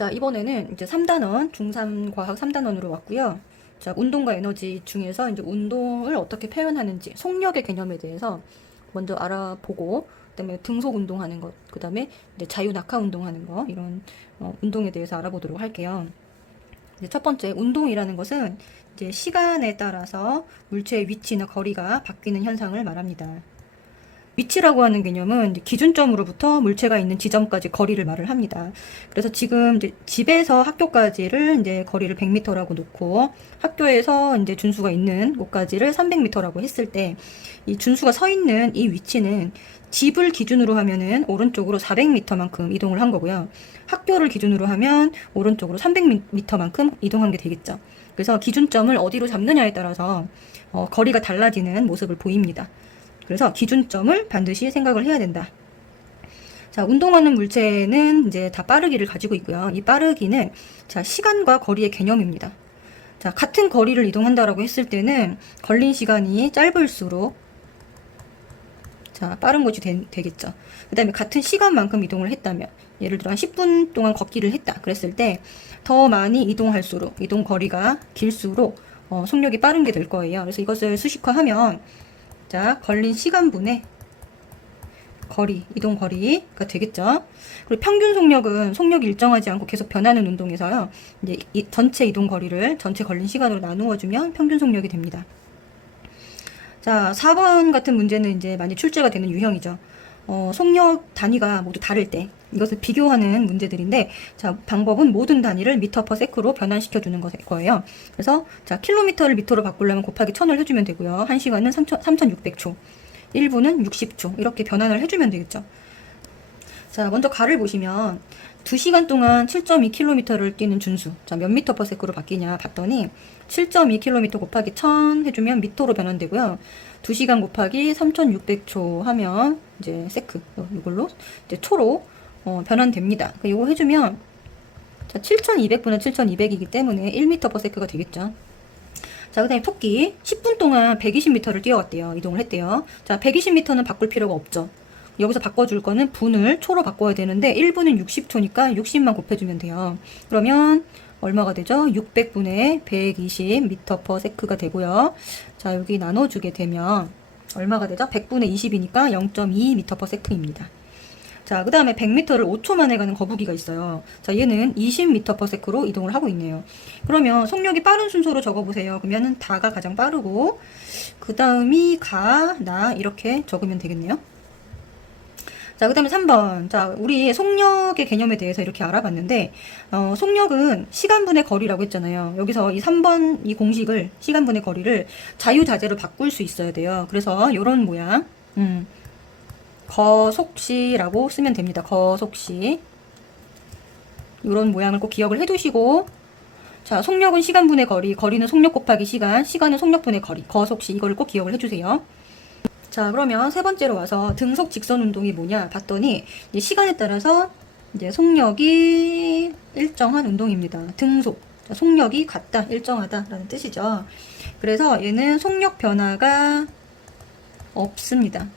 자, 이번에는 이제 3단원, 중3 과학 3단원으로 왔고요. 자, 운동과 에너지 중에서 이제 운동을 어떻게 표현하는지, 속력의 개념에 대해서 먼저 알아보고, 그다음에 등속 운동하는 것, 그다음에 이제 자유 낙하 운동하는 거, 이런 운동에 대해서 알아보도록 할게요. 이제 첫 번째, 운동이라는 것은 이제 시간에 따라서 물체의 위치나 거리가 바뀌는 현상을 말합니다. 위치라고 하는 개념은 이제 기준점으로부터 물체가 있는 지점까지 거리를 말을 합니다. 그래서 지금 이제 집에서 학교까지를 이제 거리를 100m라고 놓고 학교에서 이제 준수가 있는 곳까지를 300m라고 했을 때 이 준수가 서 있는 이 위치는 집을 기준으로 하면은 오른쪽으로 400m만큼 이동을 한 거고요. 학교를 기준으로 하면 오른쪽으로 300m만큼 이동한 게 되겠죠. 그래서 기준점을 어디로 잡느냐에 따라서 거리가 달라지는 모습을 보입니다. 그래서 기준점을 반드시 생각을 해야 된다. 자, 운동하는 물체는 이제 다 빠르기를 가지고 있고요. 이 빠르기는 자, 시간과 거리의 개념입니다. 자, 같은 거리를 이동한다라고 했을 때는 걸린 시간이 짧을수록 자, 빠른 것이 되겠죠. 그 다음에 같은 시간만큼 이동을 했다면, 예를 들어 한 10분 동안 걷기를 했다. 그랬을 때 더 많이 이동할수록, 이동 거리가 길수록 속력이 빠른 게 될 거예요. 그래서 이것을 수식화하면 자, 걸린 시간분의 거리, 이동 거리가 되겠죠. 그리고 평균 속력은 속력이 일정하지 않고 계속 변하는 운동에서요. 이제 이 전체 이동 거리를 전체 걸린 시간으로 나누어 주면 평균 속력이 됩니다. 자, 4번 같은 문제는 이제 많이 출제가 되는 유형이죠. 속력 단위가 모두 다를 때 이것을 비교하는 문제들인데, 자, 방법은 모든 단위를 미터 퍼 세크로 변환시켜 주는 거예요. 그래서 자, 킬로미터를 미터로 바꾸려면 곱하기 1000을 해주면 되고요. 1시간은 3600초, 1분은 60초 이렇게 변환을 해주면 되겠죠. 자, 먼저 가를 보시면 2시간 동안 7.2km를 뛰는 준수, 자, 몇 미터 퍼 세크로 바뀌냐 봤더니 7.2km 곱하기 1000 해주면 미터로 변환되고요. 2시간 곱하기 3600초 하면 이제 세크, 이걸로 이제 초로 변환됩니다. 이거 해주면 자, 7200분은 7200이기 때문에 1m per s가 되겠죠. 자, 그 다음에 토끼 10분 동안 120m를 뛰어왔대요. 이동을 했대요. 자, 120m는 바꿀 필요가 없죠. 여기서 바꿔줄 거는 분을 초로 바꿔야 되는데 1분은 60초니까 60만 곱해주면 돼요. 그러면 얼마가 되죠? 600분의 120m per sec가 되고요. 자, 여기 나눠주게 되면 얼마가 되죠? 100분의 20이니까 0.2m per sec입니다. 자, 그 다음에 100m를 5초 만에 가는 거북이가 있어요. 자, 얘는 20m per sec로 이동을 하고 있네요. 그러면 속력이 빠른 순서로 적어보세요. 그러면은 다가 가장 빠르고, 그 다음이 가, 나, 이렇게 적으면 되겠네요. 자, 그 다음에 3번. 자, 우리 속력의 개념에 대해서 이렇게 알아봤는데, 속력은 시간분의 거리라고 했잖아요. 여기서 이 3번 이 공식을, 시간분의 거리를 자유자재로 바꿀 수 있어야 돼요. 그래서 요런 모양, 거속시라고 쓰면 됩니다. 거속시. 이런 모양을 꼭 기억을 해두시고, 자, 속력은 시간분의 거리, 거리는 속력 곱하기 시간, 시간은 속력분의 거리, 거속시, 이거를 꼭 기억을 해주세요. 자, 그러면 세 번째로 와서 등속 직선 운동이 뭐냐 봤더니 이제 시간에 따라서 이제 속력이 일정한 운동입니다. 등속. 자, 속력이 같다, 일정하다라는 뜻이죠. 그래서 얘는 속력 변화가 없습니다.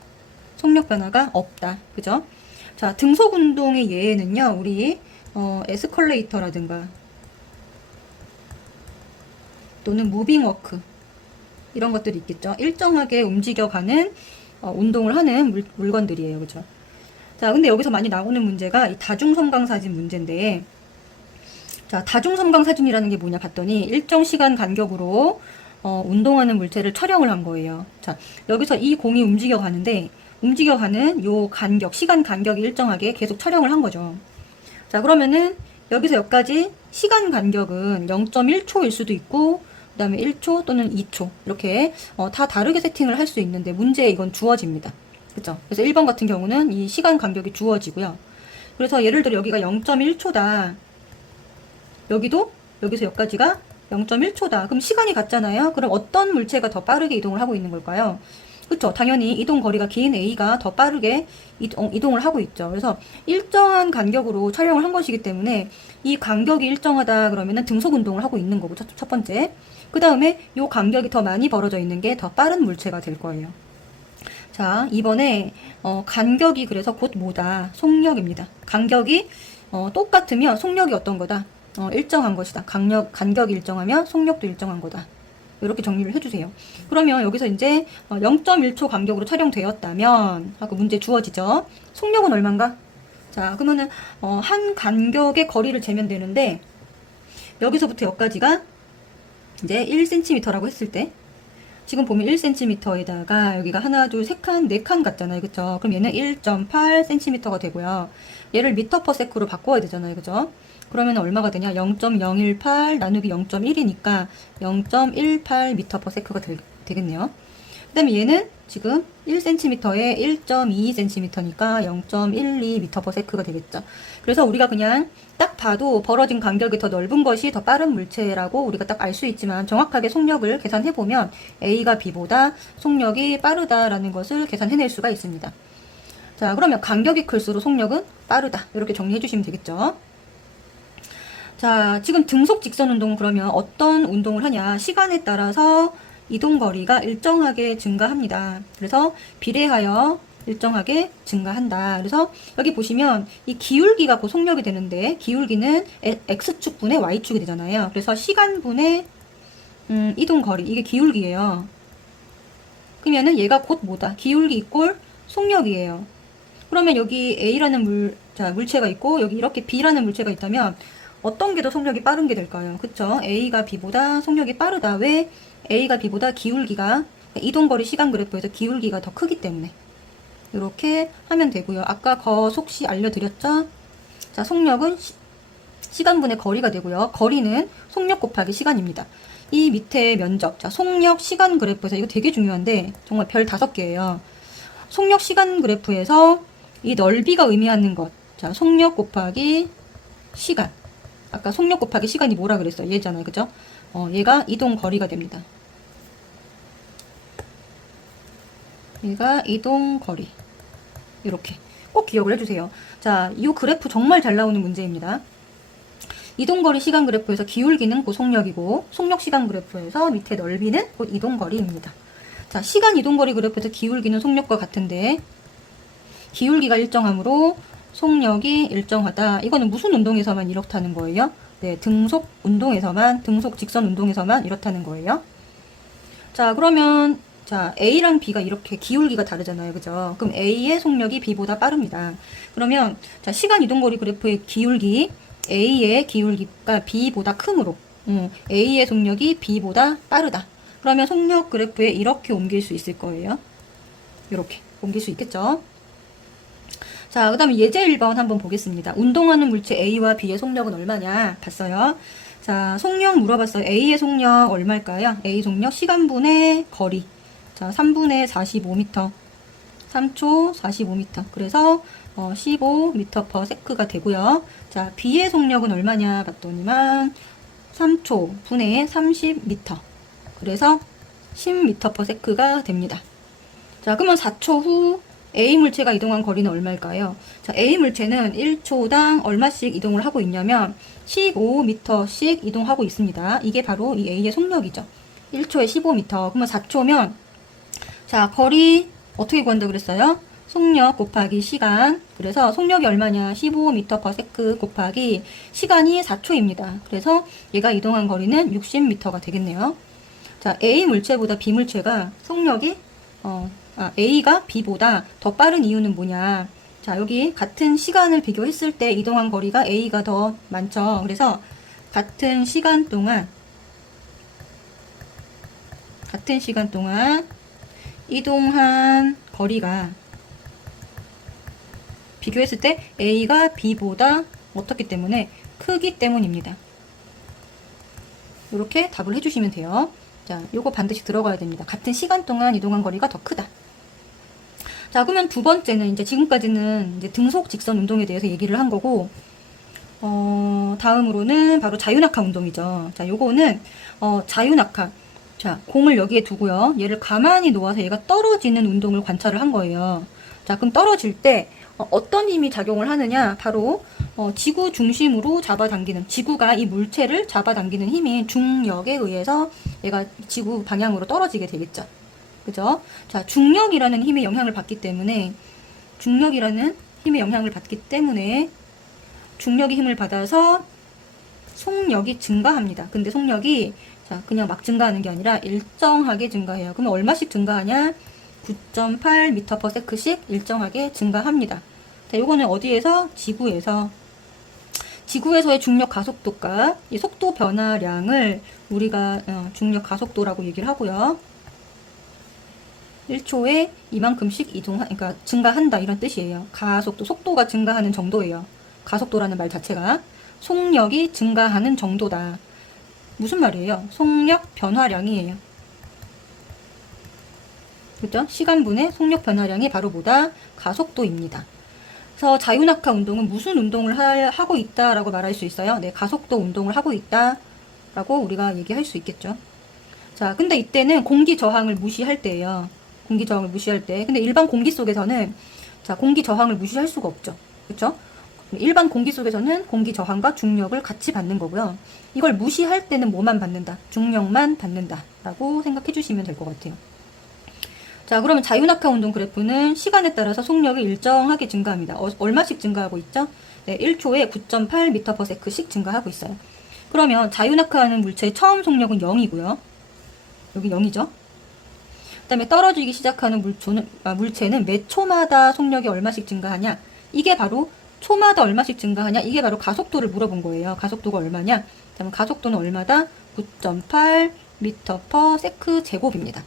속력 변화가 없다. 그죠? 자, 등속 운동의 예에는요, 우리, 에스컬레이터라든가, 또는 무빙 워크, 이런 것들이 있겠죠. 일정하게 움직여가는, 운동을 하는 물건들이에요. 그죠? 자, 근데 여기서 많이 나오는 문제가 이 다중섬광사진 문제인데, 자, 다중섬광사진이라는 게 뭐냐 봤더니, 일정 시간 간격으로, 운동하는 물체를 촬영을 한 거예요. 자, 여기서 이 공이 움직여가는데, 움직여가는 요 간격, 시간 간격이 일정하게 계속 촬영을 한 거죠. 자, 그러면은 여기서 여기까지 시간 간격은 0.1초일 수도 있고, 그 다음에 1초 또는 2초 이렇게 다 다르게 세팅을 할 수 있는데 문제에 이건 주어집니다. 그쵸? 그래서 1번 같은 경우는 이 시간 간격이 주어지고요. 그래서 예를 들어 여기가 0.1초다. 여기도 여기서 여기까지가 0.1초다. 그럼 시간이 같잖아요. 그럼 어떤 물체가 더 빠르게 이동을 하고 있는 걸까요? 그쵸? 당연히 이동 거리가 긴 A가 더 빠르게 이동을 하고 있죠. 그래서 일정한 간격으로 촬영을 한 것이기 때문에 이 간격이 일정하다 그러면은 등속 운동을 하고 있는 거고, 첫 번째. 그 다음에 이 간격이 더 많이 벌어져 있는 게 더 빠른 물체가 될 거예요. 자, 이번에 간격이 그래서 곧 뭐다? 속력입니다. 간격이 똑같으면 속력이 어떤 거다? 일정한 것이다. 간격이 일정하면 속력도 일정한 거다. 이렇게 정리를 해주세요. 그러면 여기서 이제 0.1초 간격으로 촬영되었다면 하고 문제 주어지죠. 속력은 얼마인가? 자, 그러면은 한 간격의 거리를 재면 되는데 여기서부터 여기까지가 이제 1cm라고 했을 때 지금 보면 1cm에다가 여기가 하나, 둘, 세 칸, 네 칸 같잖아요. 그쵸? 그럼 얘는 1.8cm가 되고요. 얘를 미터/세크로 바꿔야 되잖아요. 그죠? 그러면 얼마가 되냐? 0.018 나누기 0.1이니까 0.18 미터/세크가 되겠네요. 그 다음에 얘는 지금 1cm에 1.22cm니까 0.12 미터/세크가 되겠죠. 그래서 우리가 그냥 딱 봐도 벌어진 간격이 더 넓은 것이 더 빠른 물체라고 우리가 딱 알 수 있지만 정확하게 속력을 계산해보면 A가 B보다 속력이 빠르다라는 것을 계산해낼 수가 있습니다. 자, 그러면 간격이 클수록 속력은 빠르다. 이렇게 정리해 주시면 되겠죠. 자, 지금 등속 직선 운동은 그러면 어떤 운동을 하냐? 시간에 따라서 이동거리가 일정하게 증가합니다. 그래서 비례하여 일정하게 증가한다. 그래서 여기 보시면 이 기울기가 그 속력이 되는데 기울기는 X축분의 Y축이 되잖아요. 그래서 시간분의 이동거리, 이게 기울기예요. 그러면은 얘가 곧 뭐다? 기울기 이꼴 속력이에요. 그러면 여기 A라는 물체가 있고 여기 이렇게 B라는 물체가 있다면 어떤 게 더 속력이 빠른 게 될까요? 그쵸? A가 B보다 속력이 빠르다. 왜? A가 B보다 기울기가, 이동거리 시간 그래프에서 기울기가 더 크기 때문에. 이렇게 하면 되고요. 아까 거속시 알려드렸죠? 자, 속력은 시간분의 거리가 되고요. 거리는 속력 곱하기 시간입니다. 이 밑에 면적, 자, 속력 시간 그래프에서 이거 되게 중요한데 정말 별 5개예요. 속력 시간 그래프에서 이 넓이가 의미하는 것, 자, 속력 곱하기 시간. 아까 속력 곱하기 시간이 뭐라 그랬어요? 얘잖아요. 그죠? 얘가 이동 거리가 됩니다. 얘가 이동 거리. 이렇게 꼭 기억을 해주세요. 자, 이 그래프 정말 잘 나오는 문제입니다. 이동거리 시간 그래프에서 기울기는 곧 속력이고 속력 시간 그래프에서 밑에 넓이는 곧 이동거리입니다. 자, 시간 이동거리 그래프에서 기울기는 속력과 같은데 기울기가 일정하므로 속력이 일정하다. 이거는 무슨 운동에서만 이렇다는 거예요? 네, 등속 운동에서만, 등속 직선 운동에서만 이렇다는 거예요. 자, 그러면 자, A랑 B가 이렇게 기울기가 다르잖아요. 그죠? 그럼 A의 속력이 B보다 빠릅니다. 그러면 자, 시간 이동거리 그래프의 기울기, A의 기울기가 B보다 크므로 A의 속력이 B보다 빠르다. 그러면 속력 그래프에 이렇게 옮길 수 있을 거예요. 이렇게 옮길 수 있겠죠? 자, 그 다음에 예제 1번 한번 보겠습니다. 운동하는 물체 A와 B의 속력은 얼마냐? 봤어요. 자, 속력 물어봤어요. A의 속력 얼마일까요? A 속력 시간분의 거리. 자, 3분의 45m. 3초 45m. 그래서 15m/s가 되고요. 자, B의 속력은 얼마냐 봤더니만 3초 분의 30m. 그래서 10m/s가 됩니다. 자, 그러면 4초 후 A 물체가 이동한 거리는 얼마일까요? 자, A 물체는 1초당 얼마씩 이동을 하고 있냐면 15m씩 이동하고 있습니다. 이게 바로 이 A의 속력이죠. 1초에 15m. 그러면 4초면 자, 거리 어떻게 구한다고 그랬어요? 속력 곱하기 시간. 그래서 속력이 얼마냐? 15m/s 곱하기 시간이 4초입니다. 그래서 얘가 이동한 거리는 60m가 되겠네요. 자, A 물체보다 B 물체가 속력이 A가 B보다 더 빠른 이유는 뭐냐? 자, 여기 같은 시간을 비교했을 때 이동한 거리가 A가 더 많죠. 그래서 같은 시간 동안 이동한 거리가 비교했을 때 A가 B보다 어떻기 때문에 크기 때문입니다. 이렇게 답을 해주시면 돼요. 자, 요거 반드시 들어가야 됩니다. 같은 시간 동안 이동한 거리가 더 크다. 자, 그러면 두 번째는 이제 지금까지는 이제 등속 직선 운동에 대해서 얘기를 한 거고, 다음으로는 바로 자유낙하 운동이죠. 자, 요거는 자유낙하. 자, 공을 여기에 두고요. 얘를 가만히 놓아서 얘가 떨어지는 운동을 관찰을 한 거예요. 자, 그럼 떨어질 때 어떤 힘이 작용을 하느냐? 바로 지구 중심으로 잡아당기는, 지구가 이 물체를 잡아당기는 힘인 중력에 의해서 얘가 지구 방향으로 떨어지게 되겠죠. 그죠? 자, 중력이라는 힘의 영향을 받기 때문에 중력의 힘을 받아서 속력이 증가합니다. 근데 속력이 자, 그냥 막 증가하는 게 아니라 일정하게 증가해요. 그러면 얼마씩 증가하냐? 9.8m/s씩 일정하게 증가합니다. 자, 요거는 어디에서? 지구에서의 중력 가속도가 이 속도 변화량을 우리가 중력 가속도라고 얘기를 하고요. 1초에 이만큼씩 그러니까 증가한다 이런 뜻이에요. 가속도, 속도가 증가하는 정도예요. 가속도라는 말 자체가 속력이 증가하는 정도다. 무슨 말이에요? 속력 변화량이에요. 그죠? 시간분의 속력 변화량이 바로 뭐다? 가속도입니다. 그래서 자유낙하 운동은 무슨 운동을 하고 있다라고 말할 수 있어요? 네, 가속도 운동을 하고 있다라고 우리가 얘기할 수 있겠죠. 자, 근데 이때는 공기 저항을 무시할 때예요. 공기 저항을 무시할 때. 근데 일반 공기 속에서는 자, 공기 저항을 무시할 수가 없죠. 그렇죠? 일반 공기 속에서는 공기 저항과 중력을 같이 받는 거고요. 이걸 무시할 때는 뭐만 받는다? 중력만 받는다라고 생각해 주시면 될 것 같아요. 자, 그러면 자유낙하 운동 그래프는 시간에 따라서 속력이 일정하게 증가합니다. 얼마씩 증가하고 있죠? 네, 1초에 9.8m/s씩 증가하고 있어요. 그러면 자유낙하하는 물체의 처음 속력은 0이고요. 여기 0이죠. 그 다음에 떨어지기 시작하는 물체는 몇 초마다 속력이 얼마씩 증가하냐? 이게 바로 초마다 얼마씩 증가하냐? 이게 바로 가속도를 물어본 거예요. 가속도가 얼마냐? 그러면 가속도는 얼마다? 9.8m/s 제곱입니다.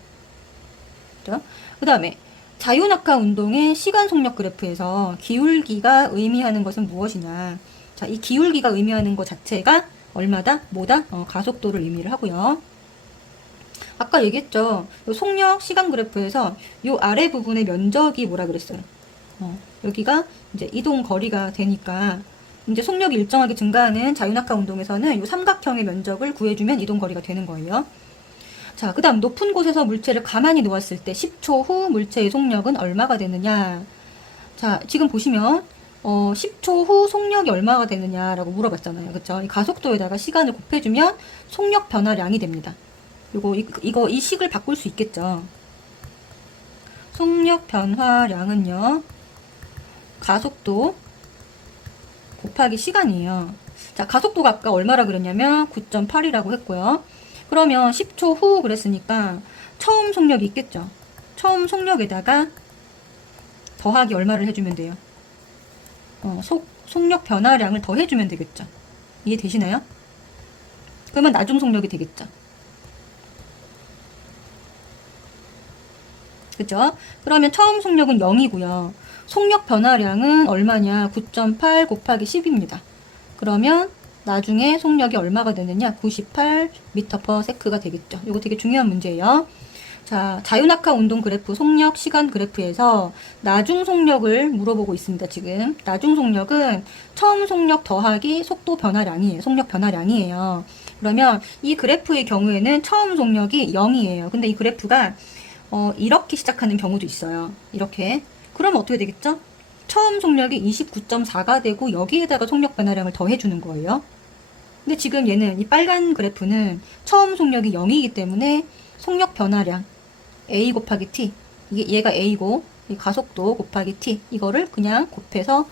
그 다음에 자유낙하 운동의 시간 속력 그래프에서 기울기가 의미하는 것은 무엇이냐? 자, 이 기울기가 의미하는 것 자체가 얼마다? 뭐다? 가속도를 의미를 하고요. 아까 얘기했죠. 속력 시간 그래프에서 이 아래 부분의 면적이 뭐라 그랬어요? 여기가 이제 이동 거리가 되니까 이제 속력이 일정하게 증가하는 자유낙하 운동에서는 이 삼각형의 면적을 구해주면 이동 거리가 되는 거예요. 자, 그 다음 높은 곳에서 물체를 가만히 놓았을 때 10초 후 물체의 속력은 얼마가 되느냐? 자, 지금 보시면 10초 후 속력이 얼마가 되느냐라고 물어봤잖아요. 그쵸? 이 가속도에다가 시간을 곱해주면 속력 변화량이 됩니다. 이 식을 바꿀 수 있겠죠. 속력 변화량은요, 가속도 곱하기 시간이에요. 자, 가속도가 아까 얼마라 그랬냐면 9.8이라고 했고요. 그러면 10초 후 그랬으니까 처음 속력이 있겠죠. 처음 속력에다가 더하기 얼마를 해주면 돼요? 속력 변화량을 더해주면 되겠죠. 이해되시나요? 그러면 나중 속력이 되겠죠. 그죠? 그러면 처음 속력은 0이고요. 속력 변화량은 얼마냐? 9.8 곱하기 10입니다. 그러면 나중에 속력이 얼마가 되느냐? 98m/s가 되겠죠. 이거 되게 중요한 문제예요. 자, 자유낙하 운동 그래프, 속력, 시간 그래프에서 나중 속력을 물어보고 있습니다, 지금. 나중 속력은 처음 속력 더하기 속도 변화량이에요. 속력 변화량이에요. 그러면 이 그래프의 경우에는 처음 속력이 0이에요. 근데 이 그래프가 이렇게 시작하는 경우도 있어요. 이렇게. 그럼 어떻게 되겠죠? 처음 속력이 29.4가 되고 여기에다가 속력 변화량을 더해주는 거예요. 근데 지금 얘는 이 빨간 그래프는 처음 속력이 0이기 때문에 속력 변화량 a 곱하기 t, 얘가 a고 이 가속도 곱하기 t, 이거를 그냥 곱해서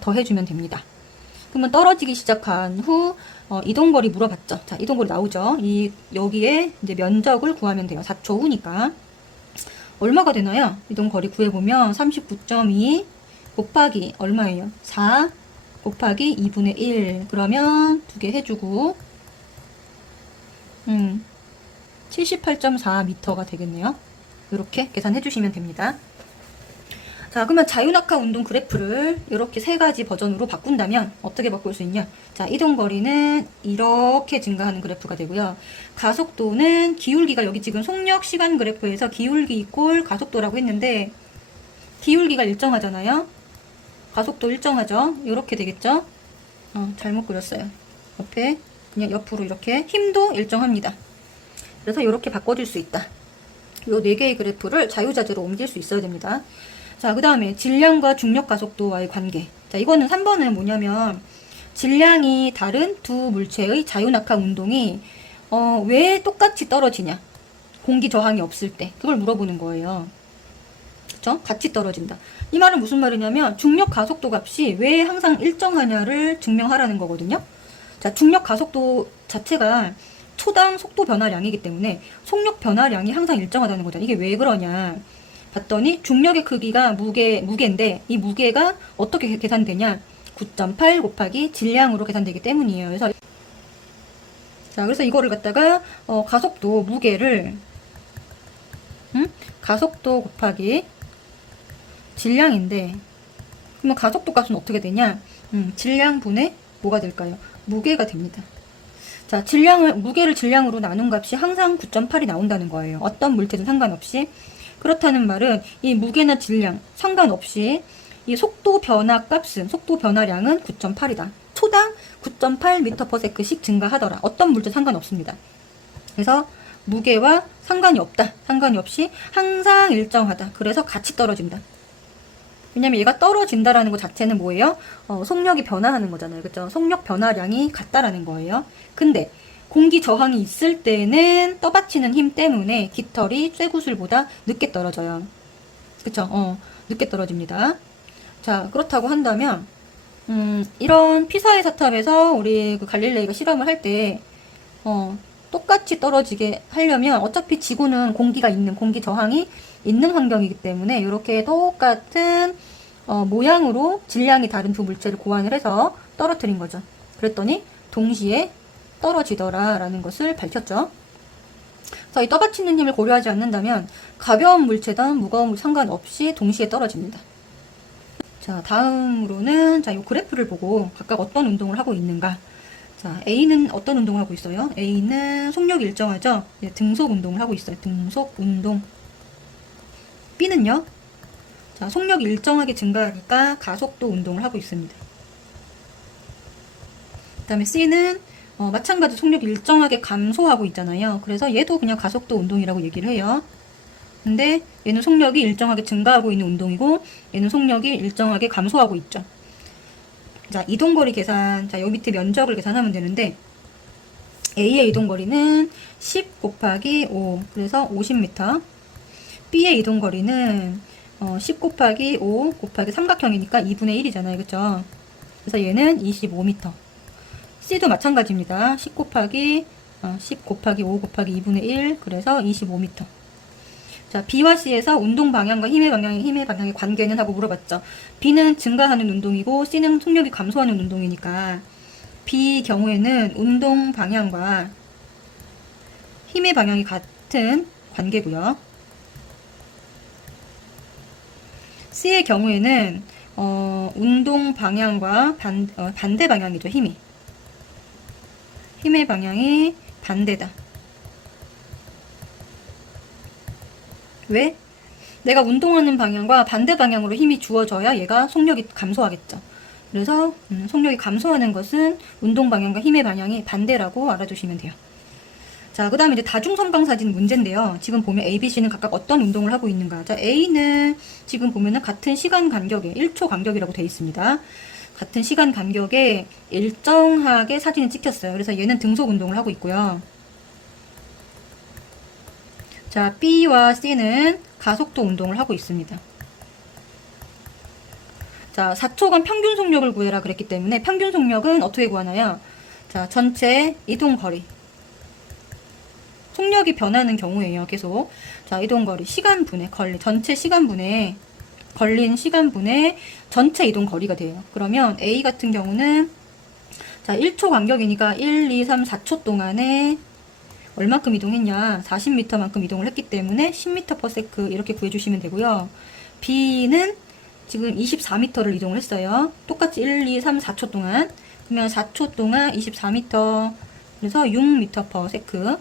더해주면 됩니다. 그러면 떨어지기 시작한 후 이동거리 물어봤죠. 자, 이동거리 나오죠. 여기에 이제 면적을 구하면 돼요. 4초 후니까. 얼마가 되나요? 이동거리 구해보면 39.2 곱하기 얼마예요? 4 곱하기 2분의 1. 그러면 두 개 해주고 78.4m가 되겠네요. 이렇게 계산해 주시면 됩니다. 자, 그러면 자유낙하 운동 그래프를 이렇게 세 가지 버전으로 바꾼다면 어떻게 바꿀 수 있냐? 자, 이동거리는 이렇게 증가하는 그래프가 되고요. 가속도는 기울기가 여기 지금 속력 시간 그래프에서 기울기 이꼴 가속도라고 했는데 기울기가 일정하잖아요. 가속도 일정하죠. 이렇게 되겠죠. 잘못 그렸어요. 옆에 그냥 옆으로 이렇게 힘도 일정합니다. 그래서 이렇게 바꿔줄 수 있다. 이 4개의 그래프를 자유자재로 옮길 수 있어야 됩니다. 자, 그 다음에 질량과 중력 가속도와의 관계. 자, 이거는 3번은 뭐냐면 질량이 다른 두 물체의 자유낙하 운동이 왜 똑같이 떨어지냐? 공기 저항이 없을 때 그걸 물어보는 거예요. 그쵸? 같이 떨어진다. 이 말은 무슨 말이냐면 중력 가속도 값이 왜 항상 일정하냐를 증명하라는 거거든요. 자, 중력 가속도 자체가 초당 속도 변화량이기 때문에 속력 변화량이 항상 일정하다는 거죠. 이게 왜 그러냐 봤더니 중력의 크기가 무게인데 이 무게가 어떻게 계산되냐 9.8 곱하기 질량으로 계산되기 때문이에요. 그래서 이거를 갖다가 가속도 무게를 가속도 곱하기 질량인데 그러면 가속도 값은 어떻게 되냐? 질량분의 뭐가 될까요? 무게가 됩니다. 자, 무게를 질량으로 나눈 값이 항상 9.8이 나온다는 거예요. 어떤 물체든 상관없이. 그렇다는 말은 이 무게나 질량 상관없이 이 속도 변화 변화량은 9.8이다. 초당 9.8m/s씩 증가하더라. 어떤 물체 상관없습니다. 그래서 무게와 상관이 없다. 상관이 없이 항상 일정하다. 그래서 같이 떨어진다. 왜냐면 얘가 떨어진다라는 것 자체는 뭐예요? 속력이 변화하는 거잖아요. 그죠? 속력 변화량이 같다라는 거예요. 근데 공기 저항이 있을 때는 떠받치는 힘 때문에 깃털이 쇠구슬보다 늦게 떨어져요. 그쵸? 늦게 떨어집니다. 자, 그렇다고 한다면 이런 피사의 사탑에서 우리 그 갈릴레이가 실험을 할 때 똑같이 떨어지게 하려면 어차피 지구는 공기 저항이 있는 환경이기 때문에 이렇게 똑같은 모양으로 질량이 다른 두 물체를 고안을 해서 떨어뜨린 거죠. 그랬더니 동시에 떨어지더라 라는 것을 밝혔죠. 그래서 이 떠받치는 힘을 고려하지 않는다면 가벼운 물체든 무거운 물체 상관없이 동시에 떨어집니다. 자, 다음으로는 이 그래프를 보고 각각 어떤 운동을 하고 있는가. 자, A는 어떤 운동을 하고 있어요? A는 속력이 일정하죠? 등속 운동을 하고 있어요. 등속 운동. B는요? 자, 속력이 일정하게 증가하니까 가속도 운동을 하고 있습니다. 그 다음에 C는 마찬가지 속력이 일정하게 감소하고 있잖아요. 그래서 얘도 그냥 가속도 운동이라고 얘기를 해요. 근데 얘는 속력이 일정하게 증가하고 있는 운동이고 얘는 속력이 일정하게 감소하고 있죠. 자, 이동거리 계산. 자, 요 밑에 면적을 계산하면 되는데 A의 이동거리는 10 곱하기 5 그래서 50m. B의 이동거리는 10 곱하기 5 곱하기 삼각형이니까 2분의 1이잖아요. 그쵸? 그래서 얘는 25m. C도 마찬가지입니다. 10 곱하기 5 곱하기 2분의 1 그래서 25m. 자, B와 C에서 운동 방향과 힘의 방향의 관계는 하고 물어봤죠. B는 증가하는 운동이고 C는 속력이 감소하는 운동이니까 B 경우에는 운동 방향과 힘의 방향이 같은 관계고요. C의 경우에는 운동 방향과 반대 방향이죠. 힘의 방향이 반대다. 왜? 내가 운동하는 방향과 반대 방향으로 힘이 주어져야 얘가 속력이 감소하겠죠. 그래서 속력이 감소하는 것은 운동 방향과 힘의 방향이 반대라고 알아두시면 돼요. 자, 그 다음에 이제 다중섬광 사진 문제인데요. 지금 보면 A, B, C는 각각 어떤 운동을 하고 있는가. 자, A는 지금 보면은 같은 시간 간격에 1초 간격이라고 되어 있습니다. 같은 시간 간격에 일정하게 사진이 찍혔어요. 그래서 얘는 등속 운동을 하고 있고요. 자, B와 C는 가속도 운동을 하고 있습니다. 자, 4초간 평균 속력을 구해라 그랬기 때문에 평균 속력은 어떻게 구하나요? 자, 전체 이동거리. 속력이 변하는 경우에요. 계속. 자, 이동거리, 시간분의 전체 시간분의 걸린 시간분의 전체 이동거리가 돼요. 그러면 A 같은 경우는 자, 1초 간격이니까 1, 2, 3, 4초 동안에 얼마큼 이동했냐? 40m만큼 이동을 했기 때문에 10m/s 이렇게 구해주시면 되고요. B는 지금 24m를 이동을 했어요. 똑같이 1, 2, 3, 4초 동안. 그러면 4초 동안 24m. 그래서 6m/s. 그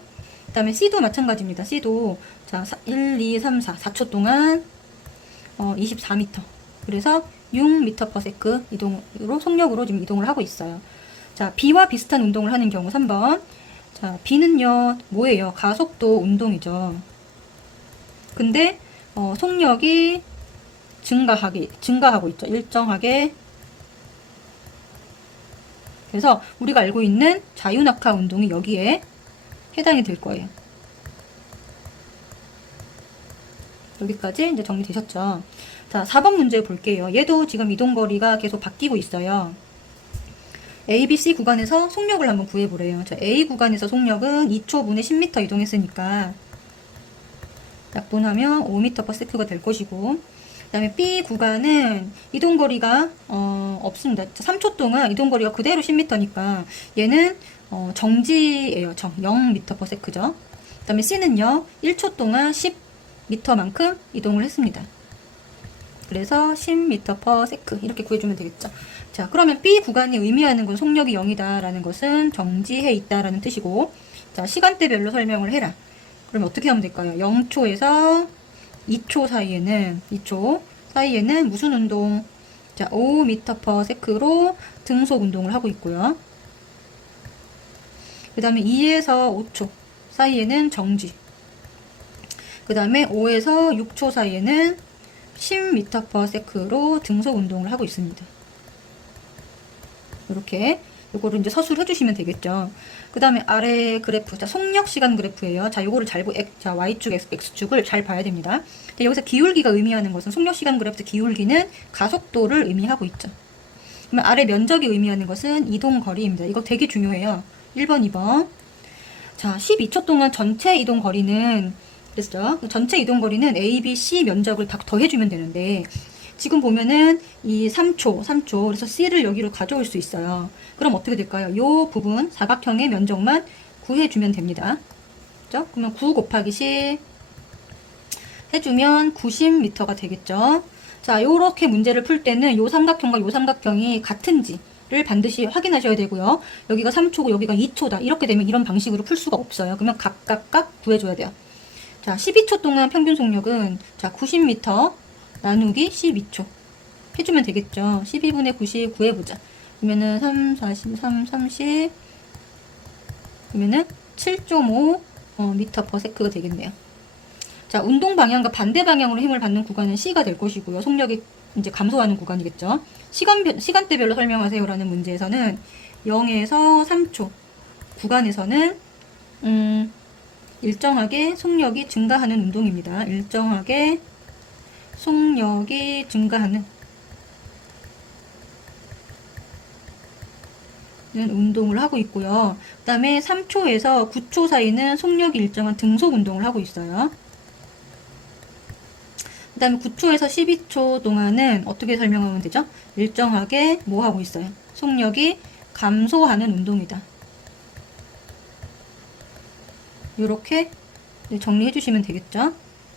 다음에 C도 마찬가지입니다. C도 자 1, 2, 3, 4초 동안 24m. 그래서 6m/s 이동으로 속력으로 지금 이동을 하고 있어요. 자, B와 비슷한 운동을 하는 경우 3번. 자, B는요, 뭐예요? 가속도 운동이죠. 근데, 속력이 증가하고 있죠. 일정하게. 그래서 우리가 알고 있는 자유낙하 운동이 여기에 해당이 될 거예요. 여기까지 이제 정리되셨죠? 자, 4번 문제 볼게요. 얘도 지금 이동거리가 계속 바뀌고 있어요. A, B, C 구간에서 속력을 한번 구해보래요. 자, A 구간에서 속력은 2초분에 10m 이동했으니까 약분하면 5m/s가 될 것이고, 그 다음에 B 구간은 이동거리가 없습니다. 3초 동안 이동거리가 그대로 10m니까 얘는 정지예요. 0m/s죠. 그 다음에 C는요 1초 동안 10m만큼 이동을 했습니다. 그래서 10m/s 이렇게 구해주면 되겠죠. 자, 그러면 B 구간이 의미하는 건 속력이 0이다 라는 것은 정지해 있다 라는 뜻이고, 자, 시간대별로 설명을 해라. 그러면 어떻게 하면 될까요? 0초에서 2초 사이에는 무슨 운동? 자, 5m/s로 등속 운동을 하고 있고요. 그 다음에 2에서 5초 사이에는 정지. 그 다음에 5에서 6초 사이에는 10m/s로 등속 운동을 하고 있습니다. 이렇게 요거를 이제 서술해 주시면 되겠죠. 그 다음에 아래 그래프, 자, 속력 시간 그래프예요. 자, 요거를 잘 자, Y축, X축을 잘 봐야 됩니다. 여기서 기울기가 의미하는 것은 속력 시간 그래프 기울기는 가속도를 의미하고 있죠. 그러면 아래 면적이 의미하는 것은 이동 거리입니다. 이거 되게 중요해요. 1번, 2번. 자, 12초 동안 전체 이동 거리는 그랬죠. 전체 이동 거리는 A, B, C 면적을 다 더해주면 되는데, 지금 보면은 이 3초. 그래서 C를 여기로 가져올 수 있어요. 그럼 어떻게 될까요? 요 부분 사각형의 면적만 구해주면 됩니다. 그죠? 그러면 9 곱하기 10 해주면 90m가 되겠죠. 자, 요렇게 문제를 풀 때는 요 삼각형과 요 삼각형이 같은지를 반드시 확인하셔야 되고요. 여기가 3초고 여기가 2초다. 이렇게 되면 이런 방식으로 풀 수가 없어요. 그러면 각각 구해줘야 돼요. 자, 12초 동안 평균 속력은 자 90m 나누기 12초 해주면 되겠죠. 12분의 90 구해보자. 그러면은 3, 43, 30 그러면은 7.5 m/s가 되겠네요. 자, 운동 방향과 반대 방향으로 힘을 받는 구간은 C가 될 것이고요. 속력이 이제 감소하는 구간이겠죠. 시간대별로 설명하세요라는 문제에서는 0에서 3초 구간에서는 일정하게 속력이 증가하는 운동입니다. 일정하게 속력이 증가하는 운동을 하고 있고요. 그 다음에 3초에서 9초 사이는 속력이 일정한 등속 운동을 하고 있어요. 그 다음에 9초에서 12초 동안은 어떻게 설명하면 되죠? 일정하게 뭐 하고 있어요? 속력이 감소하는 운동이다. 이렇게 정리해 주시면 되겠죠?